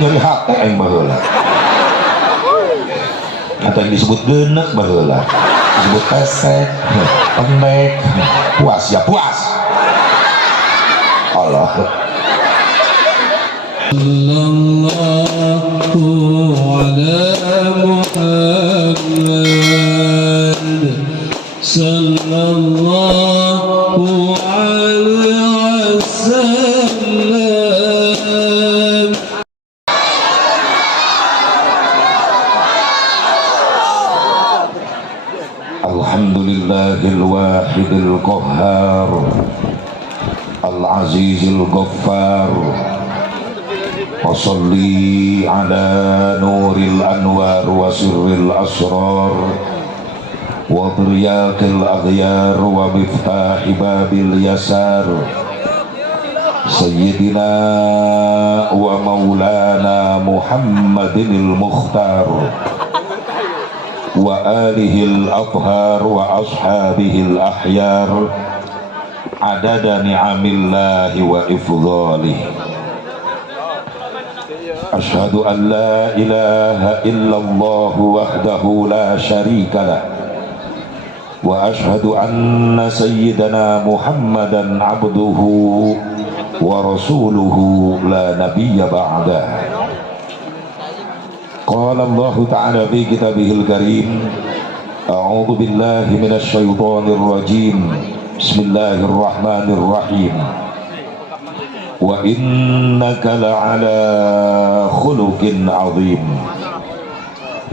nyeri hati yang baheula atau yang disebut genek baheula disebut pesek pendek puas ya puas Allah sallallahu ala Muhammad sallallahu alaihi wasallam. Alhamdulillahil wahidil qahhar al-azizil ghaffar wa sholli ala nuril anwar wa sirril asrar wa dhiryaqil aghyar wa miftahi babil yasar sayyidina wa maulana Muhammadinil mukhtar wa alihil athhar wa ashabihil ahyar adada ni'amillahi wa ifdhalihi. Asyhadu an la ilaha illallah wahdahu la syarika lah wa asyhadu anna sayyidana Muhammadan abduhu wa rasuluhu la nabiyya ba'dah. Qala Allah ta'ala fi kitabihil karim a'udzu billahi minasy syaithanir rajim bismillahirrahmanirrahim wa innaka la'ala khuluqin 'adzim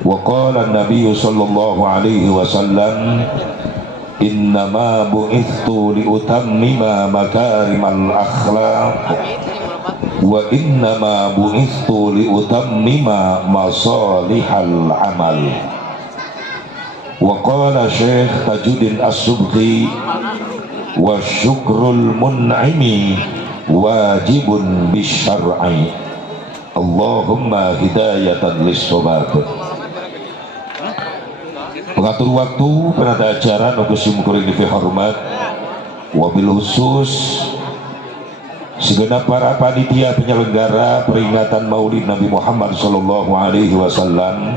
wa qala an-nabiy sallallahu alaihi wasallam innama bu'ithtu liutammima makarimal akhlaq wa innama bu'ithtu liutammima masalihal amal. Wa qala Syekh Tajuddin As-Subki wa syukrul mun'imi wajibun bisyar'i. Allahumma hidayatan lis-shawab. Pengatur waktu penata acara nukusim kuring dihormat wabil khusus segenap para panitia penyelenggara peringatan Maulid Nabi Muhammad sallallahu alaihi wasallam,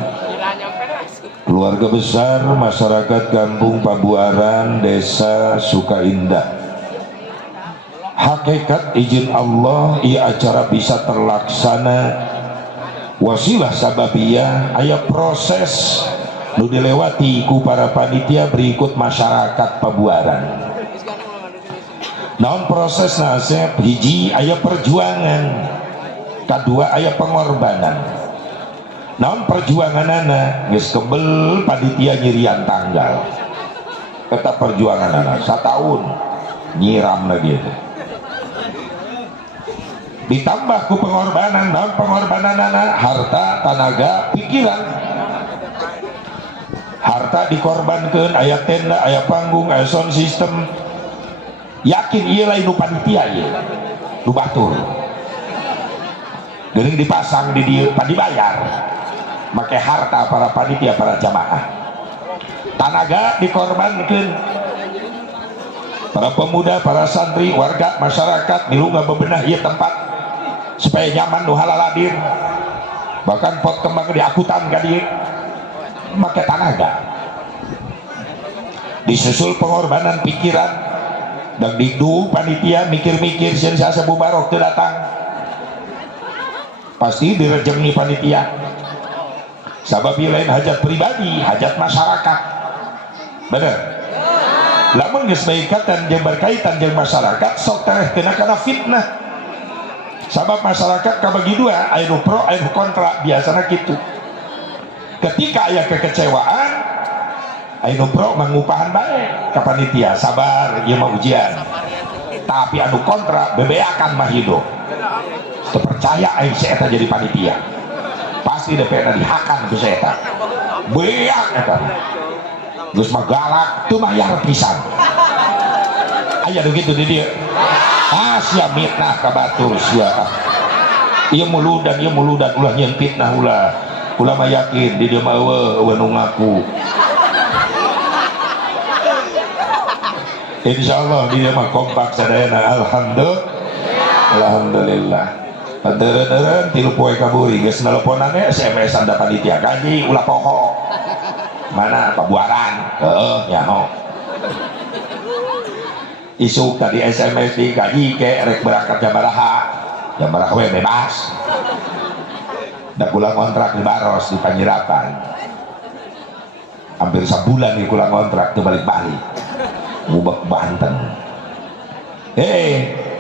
keluarga besar masyarakat Kampung Pabuaran, Desa Sukaindah. Hakikat izin Allah ia acara bisa terlaksana wasilah sababiyah aya proses nu dilewati ku para panitia berikut masyarakat Pabuaran. Naon proses nasib hiji aya perjuangan, kedua aya pengorbanan. Naon perjuanganana geus kebel panitia nyirian tanggal eta perjuanganana satahun nyiram lagi itu ditambah ku pengorbanan. Naon pengorbananana? Harta, tenaga, pikiran. Harta dikorbankan, aya tenda, aya panggung, aya sound system. Yakin ieu lain nu panitia ieu nu batur geuning dipasang di dieu dibayar make harta para panitia para jamaah. Tanaga dikorbankan, para pemuda, para santri, warga masyarakat milu ngabebenah ieu tempat supaya nyaman nu halal hadir, bahkan pot kembang diakutan ka dieu make tanaga. Disusul pengorbanan pikiran dan didu panitia mikir-mikir sensasi bubarok teu datang pasti direjengi panitia sabab lain hajat pribadi, hajat masyarakat. Bener lamun geus baikatan jeung berkaitan jeung masyarakat sok terehkeuna kana fitnah sabab masyarakat kabagi dua, aya nu pro aya nu kontra biasana kitu. Ketika aya kekecewaan aya nu pro mangupahan bae ka panitia sabar ieu mah ujian, tapi anu kontra bebeakan mah hidup teu percaya aing si eta jadi panitia pasti DP-na dihakan ku si eta beak eta geus mah galak teu mayar pisan aya nu kitu di dieu. Sia mitnah ka batur sia ieu muludan ulah nyeun fitnah ulah mah yakin di dieu mah eueuh nu ngaku. Insyaallah dia mah kompak sadayana. Alhamdulillah. Panteun-eureun tilu poe kaburi geus nelponannya SMS-an da panitia kaji ulah poho. Mana pabuaran? Heeh, nyaho. Isuk tadi SMS di kaji ke rek berangkat jam baraha. Jam baraha we bebas. Da kula kontrak di Baros di Panjirapan. Hampir sebulan di kula kontrak teu balik-balik. Ngubek Banten.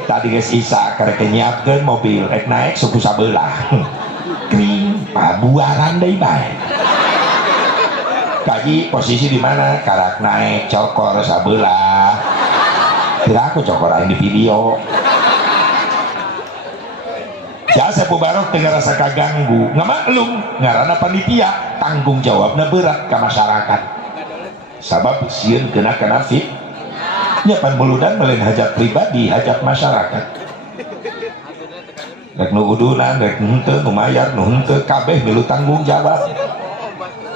Tadi guys Isa karek nyiapkeun mobil rek naik suku sabelah. Kring pabuaran deui bae. Kaji posisi di mana? Karak naik cokor sabelah. Kira aku cokor aing di video. Jasa Barok teu ngarasa kaganggu, ngamaklum ngaranna panitia, tanggung jawabna berat ka masyarakat. Sabab sieun kena fit. Nyapan buludan melain hajat pribadi, hajat masyarakat. Rek nu udunan, rek henteu, nu mayar, nu henteu, kabeh milu tanggung jawab.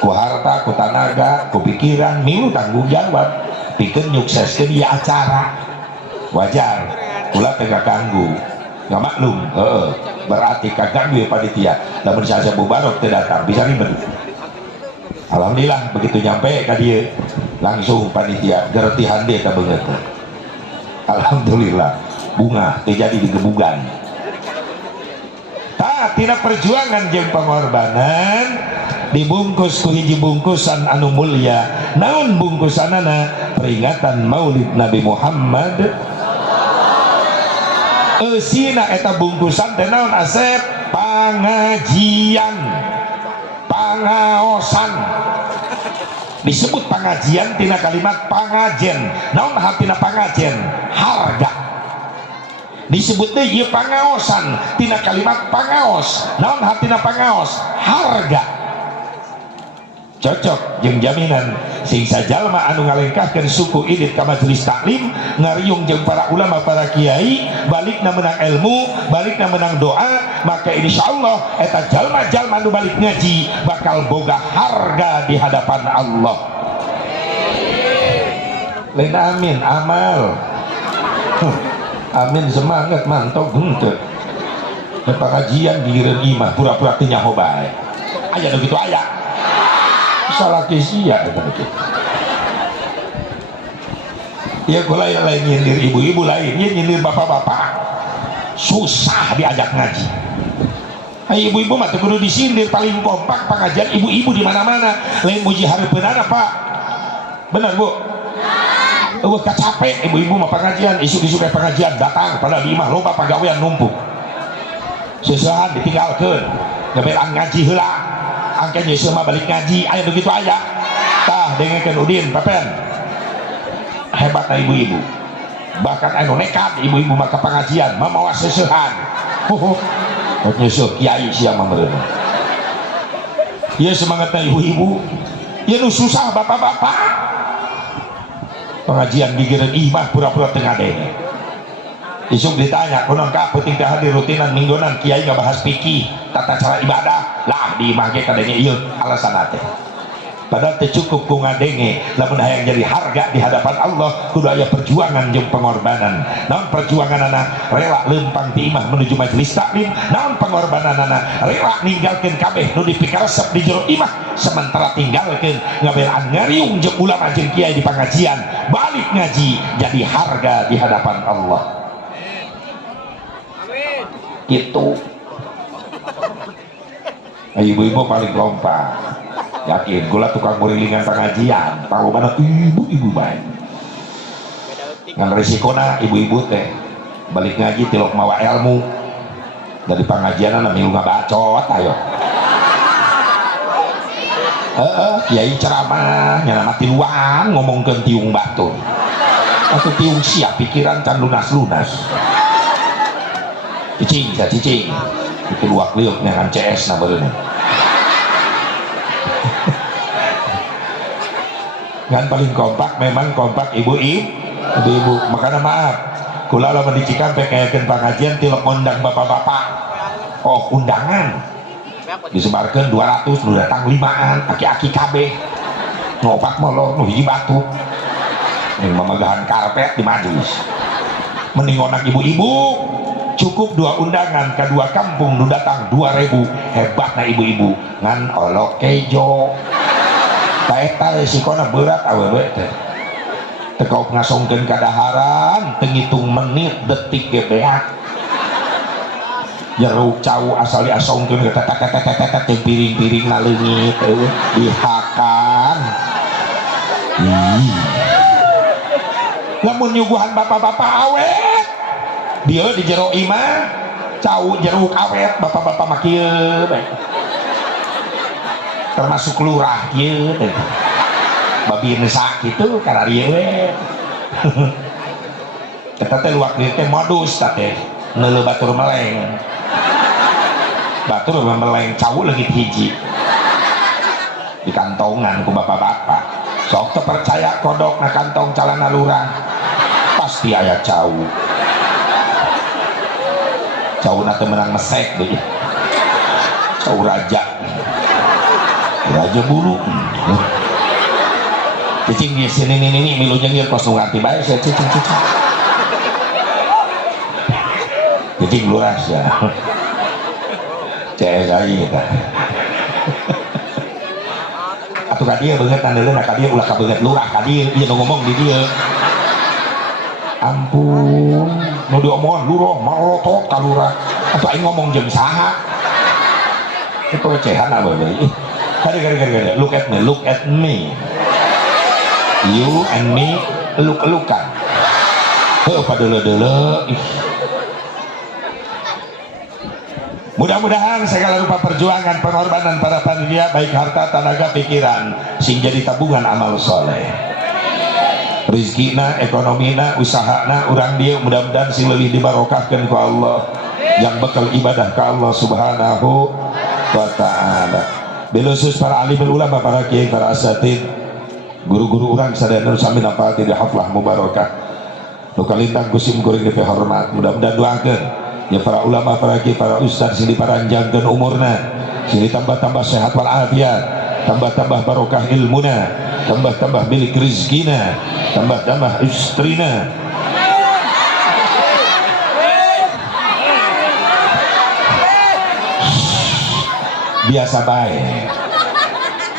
Ku harta, ku tanaga, ku pikiran, milu tanggung jawab. Pikeun nyukseskeun ieu acara. Wajar, kula teu kaganggu. Ngamaklum, berarti kaganggu ya panitia. Lamun saja Barok teu datang, bisa ribet. Alhamdulillah begitu nyampe ka dieu langsung panitia gerti hande ka beungeut. Alhamdulillah bunga terjadi di gebugan. Tina perjuangan jeung pengorbanan dibungkus ku hiji bungkusan anu mulia. Naon bungkusanana? Peringatan Maulid Nabi Muhammad. Eusina eta bungkusan teh naon Asep? Pangajian, pangaosan. Disebut pengajian tina kalimat pangajen. Naon hartina pangajen? Harga. Disebut deui ieu pangaosan tina kalimat pangaos. Naon hartina pangaos? Harga. Cocok jeung jaminan sing sajalma anu ngalengkahkeun suku idit ka majelis taklim ngariung jeung para ulama para kiai balikna menang ilmu, balikna menang doa, maka insyaallah eta jalma-jalma anu balik ngaji bakal boga harga di hadapan Allah. Lain amin amal. Amin semangat mantap henteu. Pengajian gieureun imah pura-pura teu nyaho bae. Aya nu kitu aya. Salah kisia ya kula yang lain nyindir ibu-ibu lain ya nyindir bapak-bapak susah diajak ngaji. Ay, ibu-ibu mah kudu disindir paling kompak pengajian ibu-ibu di mana-mana lain muji hareupeunana Pak benar Bu. Kacapek ibu-ibu mah pengajian isu-isu kayak pengajian datang pada di imah loba pagawean numpuk sesahan ditinggalkeun ngebelaan ngaji heula angken Yesus mah balik ngaji aya begitu aya tah dengekeun Udin Papen hebatna ibu-ibu bahkan anu nekat ibu-ibu mah ka pengajian mamawa seusehan nyeusuh kiai sia mah meureun ieu semangatna ibu-ibu ieu nu susah bapak-bapak pengajian gigireun imah pura-pura teu ngadenge isuk ditanya kunaon ka penting teh hadir rutinan minggunan kiai ngabahas fikih tata cara ibadah lah di imah ge kadenge ieu alasanna teh padahal teu cukup ku ngadenge lamun hayang jadi harga di hadapan Allah kudu aya perjuangan jeung pengorbanan. Naon perjuanganana? Rela leumpang ti imah menuju majelis taklim. Naon pengorbananana? Rela ninggalkeun kabeh nu dipikaresep di jero imah sementara tinggalkeun ngabelaan ngariung jeung ulama jeung kiai di pengajian balik ngaji jadi harga di hadapan Allah. Gitu. Ibu-ibu paling lompat yakin gula tukang burilingan pengajian tahu mana ibu-ibu baik ngan risikona ibu-ibu teh balik ngaji tilok mawa ilmu dari pengajian milu ngabacot ayo kiai ceramah nyana mati luang ngomongkeun tiung batur atau tiung siap pikiran can lunas-lunas cicing itu luak liuk dengan CS na bereuna kan paling kompak memang kompak ibu-ibu makanya maaf kula lamun di Cikampek ngayakeun pengajian tilok ngundang bapak-bapak oh undangan disebarkeun 200 nu datang 5an aki-aki kabeh ngopak molo nu hiji batu yang memagahan karpet di majelis mending onak ibu-ibu cukup 2 undangan ke 2 kampung nu datang 2000 hebatna ibu-ibu ngan olok kejo taeta resikona berat awewe teh tekau ngasongkeun kadaharan teu ngitung menit detik ge beak jeruk cau asal diasongkeun kata piring-piring ngaleungit dihakan lamun nyuguhan bapak-bapak awet dia di jero imah cau jeruk awet bapak-bapak mah kieu bae termasuk lurah kieu teh babi nesak kitu kana ieu we eta teh luak dieu teh modus teh neuleuh batur meleng cau leungit hiji di kantongan ku bapak-bapak sok teu percaya kodok na kantong calana lurah pasti aya cau na teu menang mesek deh cau raja bulu cicing di sini ini milu jeung kos nu ngarti bae saya cicing luras ya CSI kita atuh ka dieu beungeut andeulna ka dieu ulah ka beungeut lurah ka dieu ieu nu ngomong di dieu ampun nu diomongan lurah marotot ka lurah atuh aing ngomong jeung saha itu recehan apa deui gara-gara look at me you and me eluk-elukan padele-dele mudah-mudahan segala rupa perjuangan pengorbanan para panitia baik harta tenaga pikiran sing jadi tabungan amal soleh rizkina ekonomina usahana urang dia mudah-mudahan sing leuwih dibarokahkeun ku Allah yang bekal ibadah ka Allah subhanahu wa ta'ala belusus para alim ulama para kiai para asatid guru-guru urang sadayana sami napati di haflah mubarakah nu kalintang kusim kuring dipe hormat mudah-mudahan doakeun ya para ulama para kiai para ustaz sing diparanjangkeun umurna sing ditambah-tambah sehat wal afiat tambah-tambah barokah ilmuna tambah-tambah milik rizkina tambah-tambah istrina biasa baik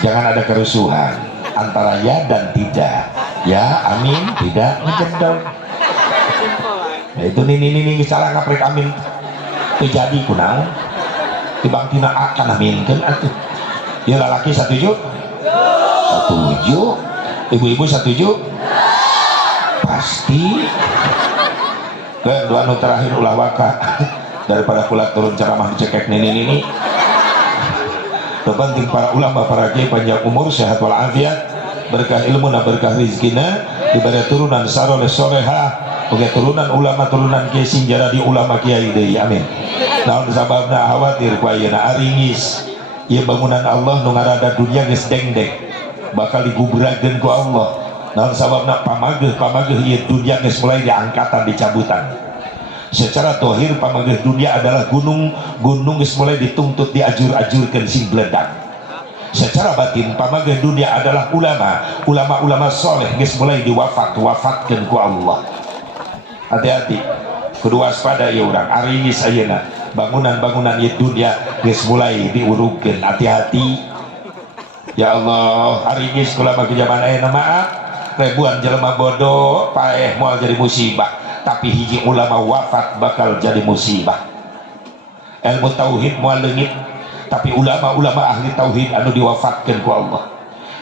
jangan ada kerusuhan antara ya dan tidak ya amin tidak ngejendol nah, itu ini salah ngaprek amin terjadi kunaon tibang tina akan aminkeun atuh ya lalaki setuju ibu-ibu setuju pasti kedua nu terakhir ulah waka daripada kula turun ceramah dicekek nini terpenting para ulama para kiai panjang umur sehat walafiat berkah ilmu dan berkah rizkina diberi turunan saroleh solehah oke turunan ulama turunan kiai sing jadi ulama kiai deui amin naon sababna khawatir ku ayeuna aringis ieu bangunan Allah nu ngarada dunya geus dengdek bakal digubrageun ku Allah naon sababna pamageuh ieu dunya geus mulai diangkatan dicabutan secara tohir pamageuh dunia adalah gunung geus mulai dituntut diajur-ajurkeun sing bledak secara batin pamageuh dunia adalah ulama soleh geus mulai diwafatkeun ku Allah hati-hati kudu waspada ya urang aringis ayeuna bangunan-bangunan ieu dunia geus mulai diurugkeun hati-hati ya Allah aringis kula bagi zaman ayeuna maaf ribuan jelema bodoh paeh moal jadi musibah tapi hiji ulama wafat bakal jadi musibah ilmu tauhid moal leungit tapi ulama ahli tauhid anu diwafatkeun ku Allah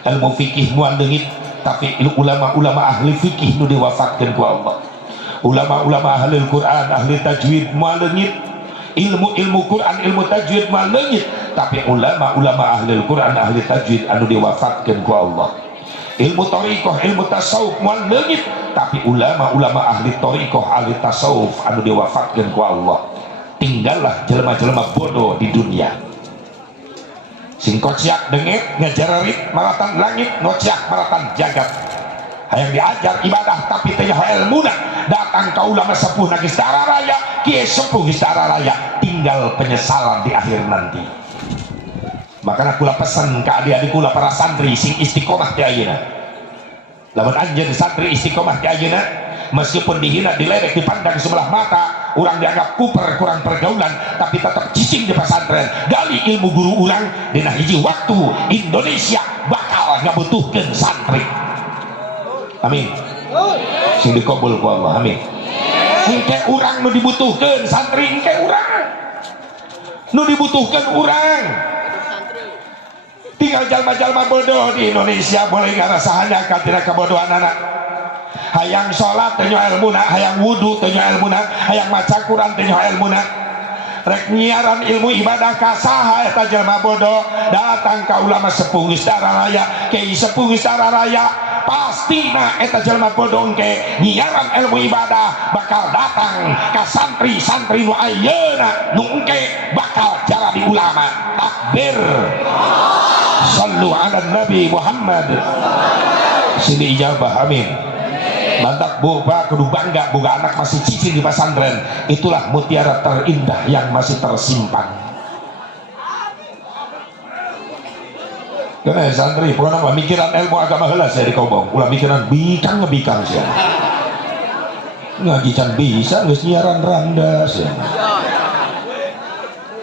ilmu fikih moal leungit tapi ulama ahli fikih nu diwafatkeun ku Allah ulama ahli Quran ahli tajwid moal leungit ilmu Quran ilmu tajwid moal leungit tapi ulama ahli Quran ahli tajwid anu diwafatkeun ku Allah ilmu thariqah ilmu tasawuf moal leungit tapi ulama ahli thariqah ahli tasawuf anu diwafatkeun ku Allah tinggallah jelema-jelema bodoh di dunia sing kociak dengit ngajarerit maratan langit ngociak maratan jagat hayang diajar ibadah tapi teh ilmuna datang ka ulama sepuh nagis dara raya kieu sepuh geus dara raya tinggal penyesalan di akhir nanti makanya kula pesan ke adik-adik kula para santri sing istiqomah di ayeuna lamun anjeun santri istiqomah di ayeuna meskipun dihina diledek dipandang sebelah mata orang dianggap kuper kurang pergaulan tapi tetap cicing di pesantren gali ilmu guru orang dina hiji waktu Indonesia bakal ngabutuhkeun santri. Amin. Sing dikabul ku Allah. Amin. Engke urang nu dibutuhkeun santri, engke urang nu dibutuhkeun urang. Tinggal jalma-jalma bodoh di Indonesia boleh ngarasahannya katina kebodohan anak. Hayang sholat teu nyoal ilmuna, hayang wudu teu nyoal ilmuna, hayang maca Quran teu nyoal ilmuna. Rek nyiaran ilmu ibadah ka saha eta jalma bodoh datang ka ulama sepuh geus dararaya, kiai sepuh geus dararaya, pastina eta jalma bodoh engke nyiaran ilmu ibadah bakal datang ka santri-santri nu ayeuna nu engke bakal jadi ulama. Takbir. Sallu ala Nabi Muhammad. Sini ijabah. Amin. Mantak boba kudu bangga boga anak masih cicing di pesantren. Itulah mutiara terindah yang masih tersimpan. Karena santri pokoknya pemikiran ilmu agama heula saya dikobong. Ulah mikiran bikang ngebikang sia. Ngaji can bisa geus nyiaran randas ya.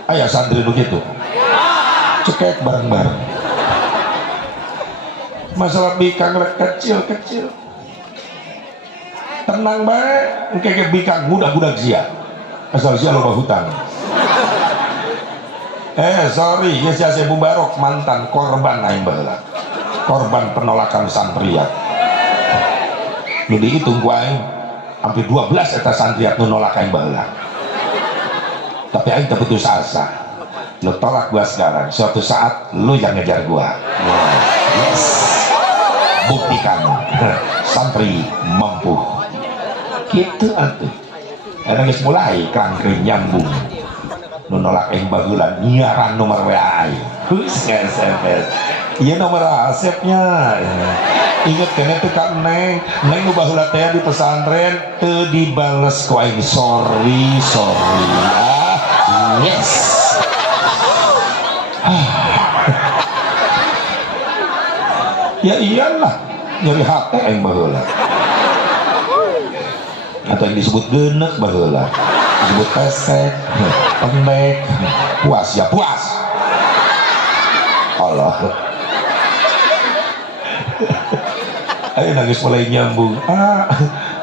Aya santri begitu. Cekek bareng-bareng. Masalah bikang rek kecil-kecil. Tenang bae, engke bikang budak-budak sia. Asal sia loba hutang. Sorry, ya sia Mubarok mantan korban aing baheula. Korban penolakan santriat. Nu dihitung ku aing hampir 12 eta santriat nu nolak aing baheula. Tapi aing teu putus asa. Lu tolak gua sekarang, suatu saat lu yang ngejar gua. Yes. Buktikan santri mampu. Gitu atuh. Ada geus mulai kangkring nyambung. Nu nolak aing baheula nyiaran nomor WA aing. Geus SMS. Ieu nomor asepnya. Ingat kene teh ka Neng nu baheula teh di pesantren teu dibales ku aing. Sorry. Yes. Ya iyalah nyari hati aing baheula. Atau yang disebut genek baheula, disebut pesek, pendek, puas ya puas. Allah. Ayo nangis mulai nyambung.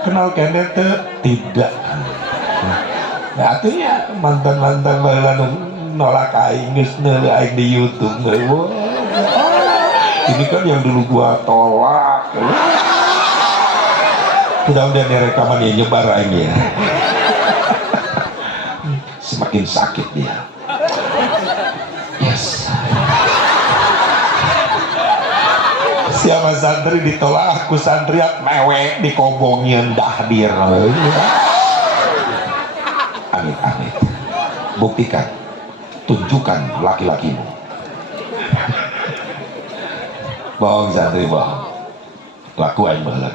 Kenal kene teu tidak. Nah atunya mantan-mantan baheula nolak aing geus neuleuh aing di YouTube. Ini kan yang dulu gua tolak. Mudah-mudahan rekaman yang nyebar aing ya. Semakin sakit dia. Yes. Siapa santri ditolak aku santriat mewek dikobongin dahdir. Amit. Buktikan. Tunjukkan laki-lakimu. Bohong santri bohong. Laku aing baheula.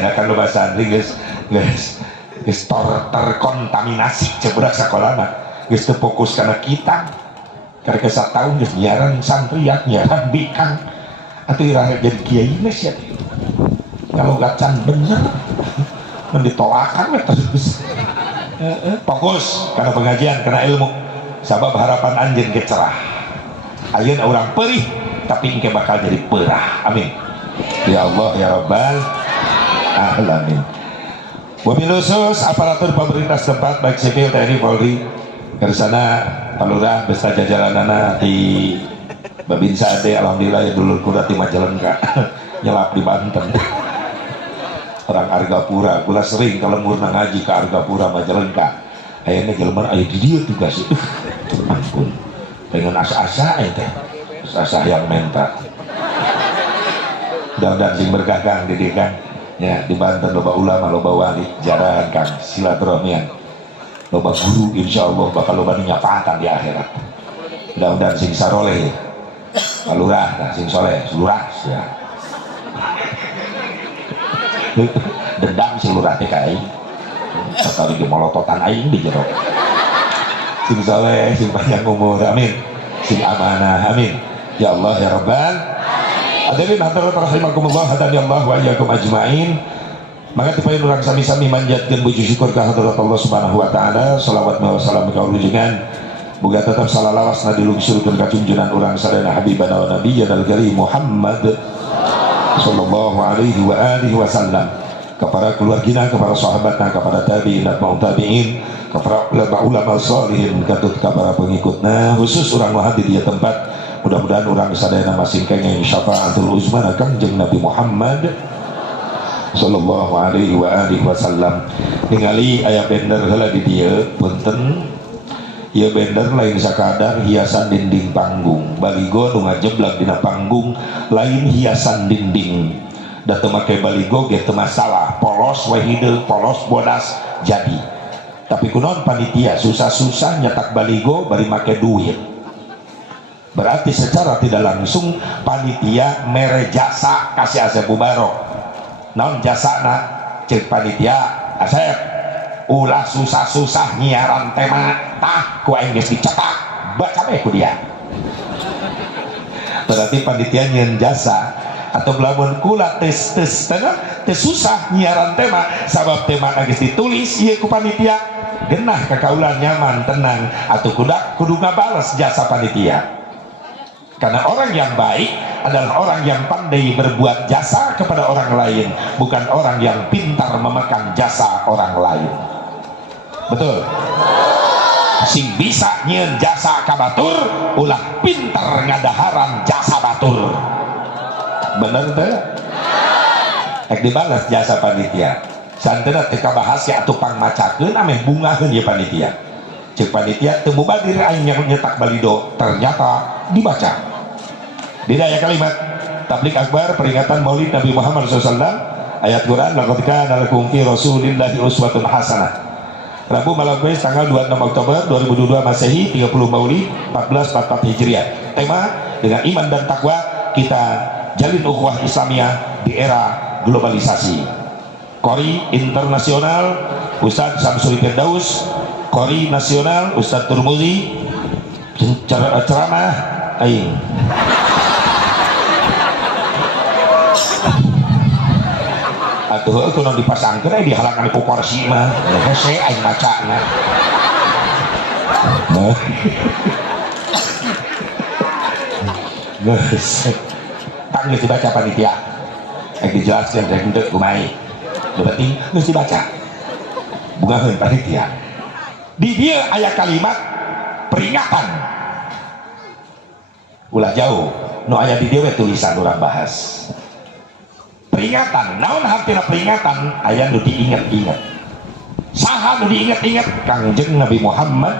Enakan lu bahasa santri guys terkontaminasi cebudak sekolahna guys terfokus karena kita karena kesat tahun guys nyiaran santriat nyiaran bikang atau irah jadi kiai mes ya kalau gak can bener menditolakan terus fokus karena pengajian karena ilmu sabab harapan anjeun ke cerah ayeuna orang perih tapi engke bakal jadi perah. Amin ya Allah ya Rabbal alamin. Wabil khusus aparatur pemerintah setempat baik sipil TNI Polri kersana Palurah beserta jajaranana di Babinsa Ade alhamdulillah ya dulur kuda di Majalengka nyelap di Banten orang Argapura gula sering kalau murna ngaji ke Argapura Majalengka akhirnya jelman ayo di dia tugas itu ampun dengan asa-asa itu asa yang mental mudah-mudahan sing berkah kang didikan ya di Banten loba ulama loba wali jaran kang silaturahmian loba guru insyaallah bakal loba nyapatan di akhirat mudah-mudahan sing saroleh Palurah sing soleh lurah ya dendam sing lurah TKI sekali di molototan aing di jero sing soleh sing panjang umur amin sing amanah amin ya Allah ya Rabbal hadirin hadirat rahimakumullah hadani Allah wa iyyakum ajmain maka tipain orang sami-sami manjatkeun puji syukur ka hadrat Allah Subhanahu wa taala. Shalawat wa salam ka ulujengan boga tetap salawasna dilungsurkeun ka junjungan urang sadaya habibana wa nabiyyana al-karim Muhammad sallallahu alaihi wa alihi wasallam, kepada keluargina, kepada sahabatna, kepada tabi'in dan tabi'in, kepada ulama salihin, katut kepada pengikutna, khusus orang hadir di tempat. Mudah-mudahan orang sadayana masing kenging syafaatul uzma Kangjeng Nabi Muhammad sallallahu alaihi wa alihi wasallam. Ningali aya bender heula di dieu, punten ieu bender lain sakadar hiasan dinding panggung, baligo nu ngajeblak dina panggung lain hiasan dinding. Da teu make baligo ge teu masalah, polos we hideung, polos bodas jadi. Tapi kunaon panitia susah-susah nyetak baligo bari make duit. Berarti secara tidak langsung panitia mere jasa kasih Asep Mubarok. Naon jasana cek panitia Asep ulah susah-susah nyiaran tema tah ku aing geus dicetak baca bae ku dia. Berarti panitia nyeun jasa atau lamun kula tes susah nyiaran tema sabab tema geus ditulis ieu ku panitia genah kakaulan nyaman tenang atau kudu ngabales jasa panitia. Karena orang yang baik adalah orang yang pandai berbuat jasa kepada orang lain, bukan orang yang pintar memakan jasa orang lain. Betul? Sing bisa nyeun jasa ka batur ulah pintar ngadaharan jasa batur. Bener teh? Ek dibalas jasa panitia. Santena teu kabahas ya tukang macakeun ameh bungaheun ieu panitia. Cek panitia teu mubadir aing nyetak balido, ternyata dibaca. Dina kalimat tablik akbar peringatan Maulid Nabi Muhammad SAW, ayat Quran laqad kana lakum fi rasulillahi uswatun hasanah. Rabu malam Kamis tanggal 26 Oktober 2022 Masehi, 30 Maulid 1444 Hijriah. Tema dengan iman dan takwa kita jalin ukhuwah Islamiyah di era globalisasi. Qori internasional Ustadz Samsuri Firdaus, Qori nasional Ustadz Turmuzi, ceramah aing. Atuh kuno dipasangkeun dihalangan ku kursi mah hese aing macana. Geus tak geus dibaca panitia. Ek dijelaskeun rek henteu kumaha. Berarti geus dibaca. Bungaheun panitia. Di dieu aya kalimat peringatan. Ulah jauh, nu aya di dieu tulisan urang bahas. Peringatan, naon hartina peringatan aya nu diinget-inget. Saha nu diinget-inget? Kangjeng Nabi Muhammad.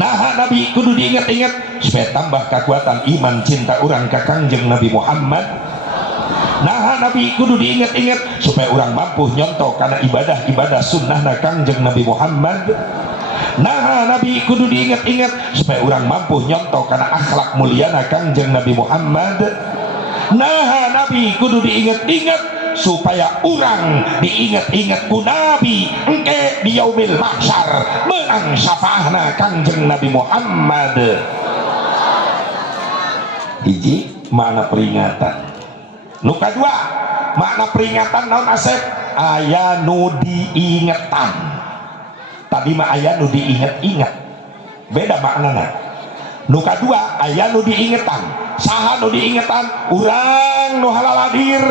Nah Nabi kudu diinget-inget supaya tambah kekuatan iman cinta urang ka Kangjeng Nabi Muhammad. Nah Nabi kudu diinget-inget supaya urang mampu nyontoh karena ibadah-ibadah sunnahna Kangjeng Nabi Muhammad. Nah Nabi kudu diinget-inget supaya urang mampu nyontoh karena akhlak mulyana Kangjeng Nabi Muhammad. Nah Nabi kudu diinget-inget supaya orang diinget-inget ku Nabi engke di yaumil mahsyar menang syafaahna Kangjeng Nabi Muhammad. Hiji makna peringatan. Nu kadua makna peringatan naon Asep? Aya nu diingetan. Tadi mah aya nu diinget-inget, beda maknana. Nu kadua aya nu diingetan. Saha nu diingetan? Urang nu halaladir.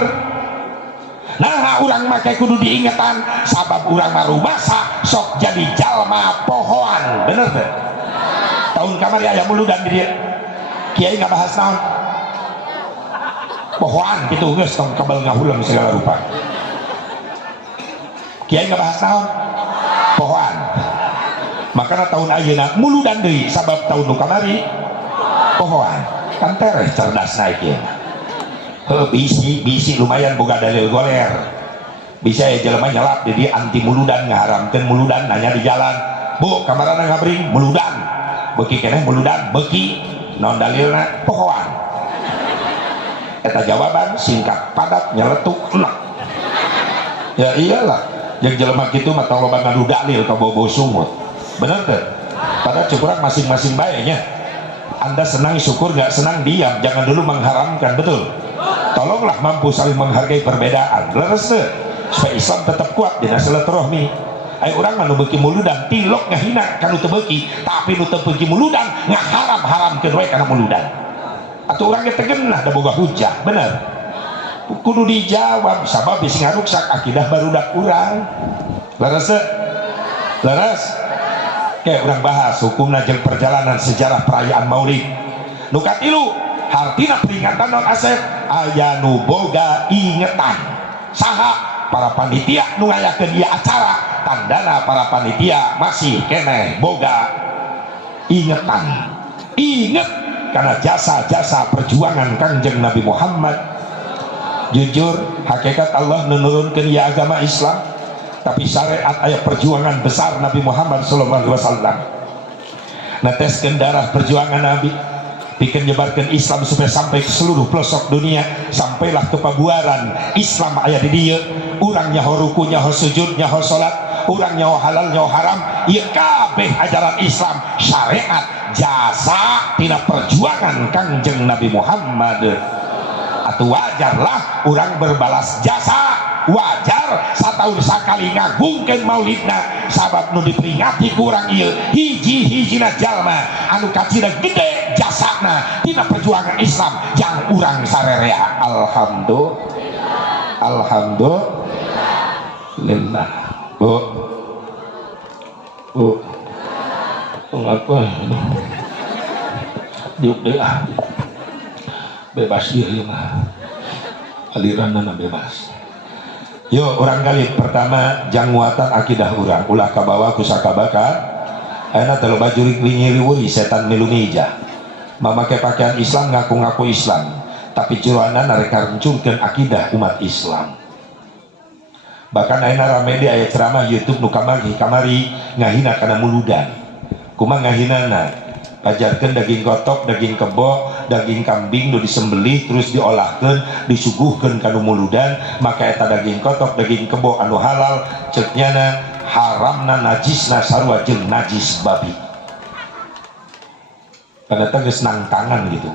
Nah urang make kudu diingetan sabab urang mah rumasa sok jadi jalma pohoan. Bener teh? Tahun kamari aya muludan di dieu. Kiai ngabahas naon? Pohoan kitu geus tong kebal ngahuleum segala rupa. Kiai ngabahas naon? Pohoan. Makana tahun ayeuna muludan deui sabab tahun nu kamari pohoan. Kan tereh cerdas naik ya. Bisi lumayan boga dalil goler. Bisa ya jelema nyelap jadi anti muludan ngaharamkeun muludan nanya di jalan. Bu, kamarana ngabring muludan. Beuki keneh muludan, beuki naon dalilna pohoan. Eta jawaban singkat padat nyeletuk enak. Ya iyalah, jeung jelema kitu mah tong loba ngadu dalil ka bobo sumut. Bener teh? Padahal cukuran masing-masing bae nya. Anda senang syukur, nggak senang diam, jangan dulu mengharamkan, betul? tolonglah mampu saling menghargai perbedaan leres teu supaya Islam tetap kuat dina silaturahmi. Ayo urang mah nu beuki muludan tilok ngahina kanu teu beuki, tapi nu teu beuki muludan ngaharam-haramkeun we kana muludan. Atuh urang ge teh geunah da boga hujah, bener. Kudu dijawab sabab bisa ngaruksak akidah barudak urang. Leres teu? Leres? Oke, urang bahas hukumna jeung perjalanan sejarah perayaan Maulid. Nu katilu, hartina peringatan non Asep aya nu boga ingetan. Saha? Para panitia nu ngayakeun ieu acara, tandana para panitia masih keneh boga ingetan. Inget karena jasa-jasa perjuangan Kangjeng Nabi Muhammad. Jujur hakikat Allah menurunkan ya agama Islam, tapi syariat ayat perjuangan besar Nabi Muhammad SAW. Neteskeun darah perjuangan Nabi, bikin nyebarkan Islam supaya sampai ke seluruh pelosok dunia, sampailah ke pabuaran Islam ayat di dia. Urang nyaho ruku, nyaho sujud, nyaho salat, urang nyaho halal, nyaho haram, ieu kabeh ajaran Islam syariat jasa tina perjuangan Kangjeng Nabi Muhammad. Atuh wajarlah urang berbalas jasa, wajar satahun sakali ngagungkeun maulidna sabab nu diperingati ku urang ieu hiji-hijina jalma anu kacida gede jasana tina perjuangan Islam yang urang sarerea. Alhamdulillah. Bu apa diuk deui ah. Bebas ieu mah. Aliranna bebas. Yo orang kali pertama jangwatan akidah urang ulah kabawa ku sakabaka ayeuna teu loba jurig liweuh setan milu mija mamake pakaian Islam ngaku-ngaku Islam tapi juruana narek ngaruncurkeun akidah umat Islam. Bahkan ayeuna rame di aya ceramah YouTube nu kamari ngahina kana muludan. Kumaha ngahinana? Ajarkeun daging gotok, daging kebo, daging kambing nu disembelih terus diolahkeun, disuguhkeun kanu muludan, maka eta daging kotok, daging kebo anu halal ceknyana haramna najisna sarua jeung najis babi. Pada teh geus nang tangan gitu.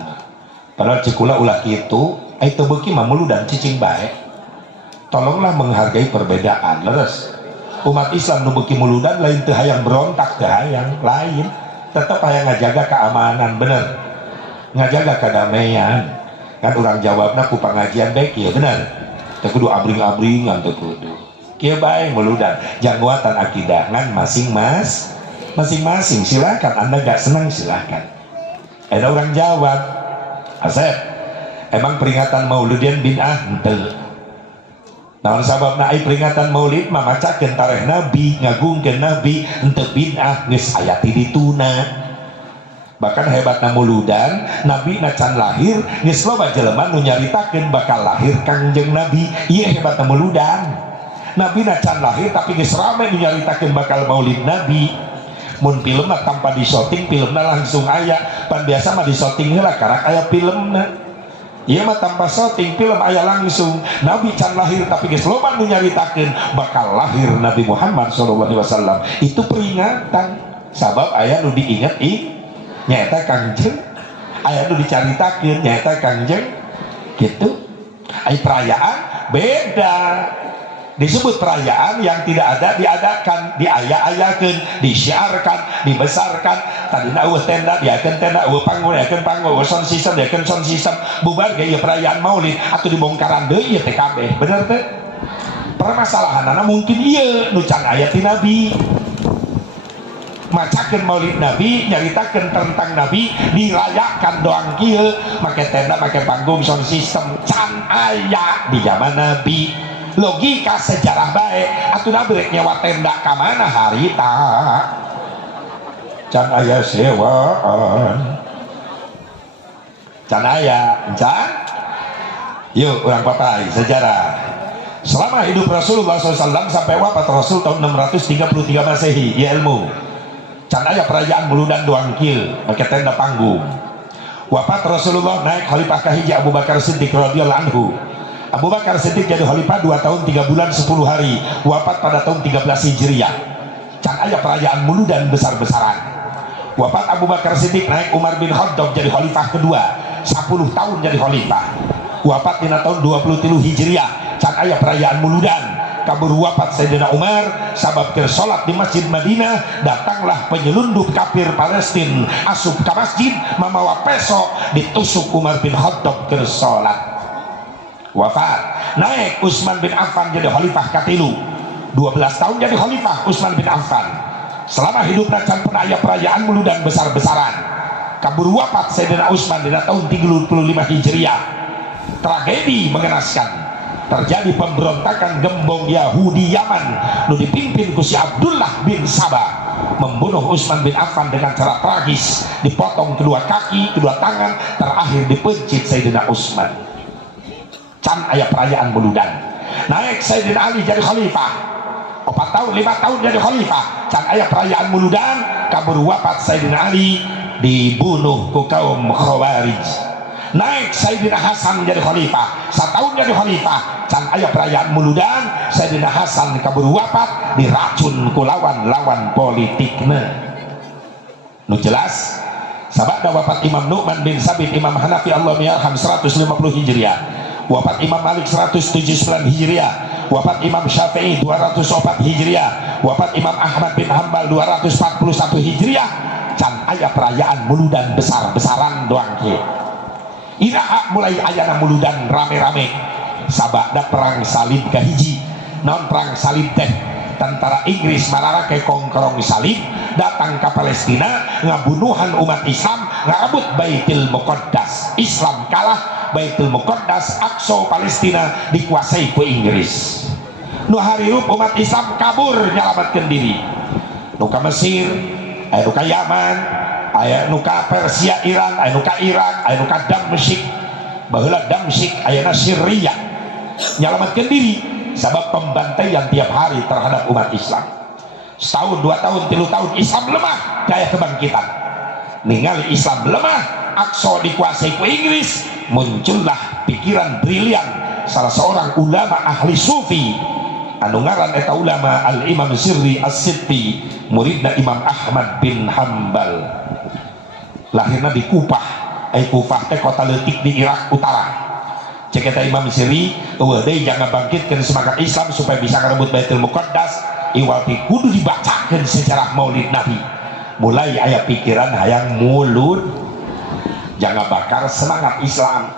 Padahal cikula ulah kitu, ai teu beuki mah muludan cicing bae. Tolonglah menghargai perbedaan, leres. Umat Islam nu beuki muludan lain teu hayang berontak, teu hayang lain. Tetap hayang ngajaga keamanan, bener, ngajaga kedamaian. Kan orang jawabna ku pengajian baik ya bener, teu kudu abring-abringan, teu kudu kieu bae muludan jangwatan akidah ngan masing-masing. Silakan anda gak senang silakan. Ada orang jawab, Asep emang peringatan maulidian bid'ah henteu. Naon sababna ai peringatan maulid mah macakeun tarikh Nabi, ngagungkeun Nabi, henteu bid'ah geus aya ti dituna. Bahkan hebatna muludan, Nabi na can lahir geus loba jelema nu nyaritakeun bakal lahir Kangjeng Nabi. Ieu hebatna muludan. Nabi na can lahir tapi geus rame nu nyaritakeun bakal maulid Nabi. Mun film mah tanpa disyuting, filmna langsung aya. Pan biasa mah disyuting heula karak aya filmna. Iya mah tanpa syuting film aya langsung. Nabi can lahir tapi geus loba nu nyaritakeun bakal lahir Nabi Muhammad SAW. Itu peringatan sabab aya nu diinget nyaeta Kangjeng, aya nu dicaritakeun nyaeta Kangjeng gitu. Ai perayaan beda. Disebut perayaan yang tidak ada diadakan, diaya-ayakeun, disiarkan, dibesarkan. Tadina eueuh tenda diakeun tenda, eueuh panggung diakeun panggung, eueuh sound system diakeun sound system. Bubar ge ieu perayaan Maulid atuh dibongkaran deui ieu teh kabeh. Bener teh? Permasalahanna mungkin ieu nu can aya ti Nabi. Macakeun Maulid Nabi, nyaritakeun tentang Nabi, dirayakan doang kieu, make tenda, make panggung, sound system can aya di zaman Nabi. Logika sejarah baik atuh Nabi rek nyewa tenda ka mana harita can aya sewaan can aya can. Yuk urang papai sejarah selama hidup Rasulullah SAW sampai wafat Rasul tahun 633 Masehi. Ya ilmu can aya perayaan muludan doang kieu make tenda panggung. Wafat Rasulullah naik khalifah kahiji Abu Bakar Siddiq radhiyallahu anhu. Abu Bakar Siddiq jadi khalifah 2 tahun 3 bulan 10 hari, wafat pada tahun 13 Hijriah. Can aya perayaan muludan besar-besaran. Wafat Abu Bakar Siddiq naik Umar bin Khattab jadi khalifah kedua, 10 tahun jadi khalifah. wafat dina tahun 23 Hijriah can aya perayaan muludan. Kabur wafat Sayyidina Umar sabab keur salat di Masjid Madinah, datanglah penyelundup kafir Palestina asup ke masjid mamawa peso, ditusuk Umar bin Khattab keur salat. Wafat, naik Utsman bin Affan jadi khalifah katilu, 12 tahun jadi khalifah Utsman bin Affan. Selama hidupnya can pernah aya perayaan muludan besar-besaran. Kabur wafat Sayyidina Utsman di tahun 35 Hijriah. Tragedi mengenaskan, terjadi pemberontakan gembong Yahudi Yaman nu dipimpin ku si Abdullah bin Sabah, membunuh Utsman bin Affan dengan cara tragis, dipotong kedua kaki, kedua tangan, terakhir dipencit Sayyidina Utsman. Can aya perayaan muludan. Naik Sayyidina Ali jadi khalifah, 4 tahun 5 tahun jadi khalifah, can aya perayaan muludan. Kabur wafat Sayyidina Ali, dibunuh ku kaum Khawarij. Naik Sayyidina Hasan jadi khalifah, 1 tahun jadi khalifah, can aya perayaan muludan. Sayyidina Hasan kabur wafat, diracun ku lawan-lawan politikna. Nu jelas sabada wafat Imam Nu'man bin Sabit Imam Hanafi Allah yarham 150 Hijriah, wafat Imam Malik 179 Hijriah, wafat Imam Syafi'i 204 Hijriah, wafat Imam Ahmad bin Hambal 241 Hijriah. Can aya perayaan muludan besar-besaran doang kieu. Iraha mulai ayana muludan rame-rame sabada perang salib kahiji. Naon perang salib teh? Tentara Inggris mararake kongkorong salib datang ke Palestina, ngabunuhan umat Islam, ngarebut Baitul Muqaddas. Islam kalah, Baitul Muqaddas Aqsa Palestina dikuasai ku Inggris. Nu harirup umat Islam kabur nyalamatkeun diri. Nu ka Mesir, aya nu ka Yaman, aya nu ka Persia Iran, aya nu ka Irak, aya nu ka Damsyik, baheula Damsyik ayana Syria, nyalamatkeun diri sabab pembantaian tiap hari terhadap umat Islam. Setahun, 2 tahun, 3 tahun Islam lemah, daya kebangkitan. Ningali Islam lemah, Aqsa dikuasai ku Inggris, muncullah pikiran brilian salah seorang ulama ahli sufi anu ngaran eta ulama Al-Imam Sirri As-Sitti, muridna Imam Ahmad bin Hambal. Lahirna di Kufah, Kufah teh kota leutik di Irak Utara. Cek eta Imam Sirri, eueuh deui jangan bangkitkeun semangat Islam supaya bisa ngarebut Baitul Muqaddas, iwal kudu dibacakeun sejarah Maulid Nabi. Mulai aya pikiran hayang mulut, jangan bakar semangat Islam.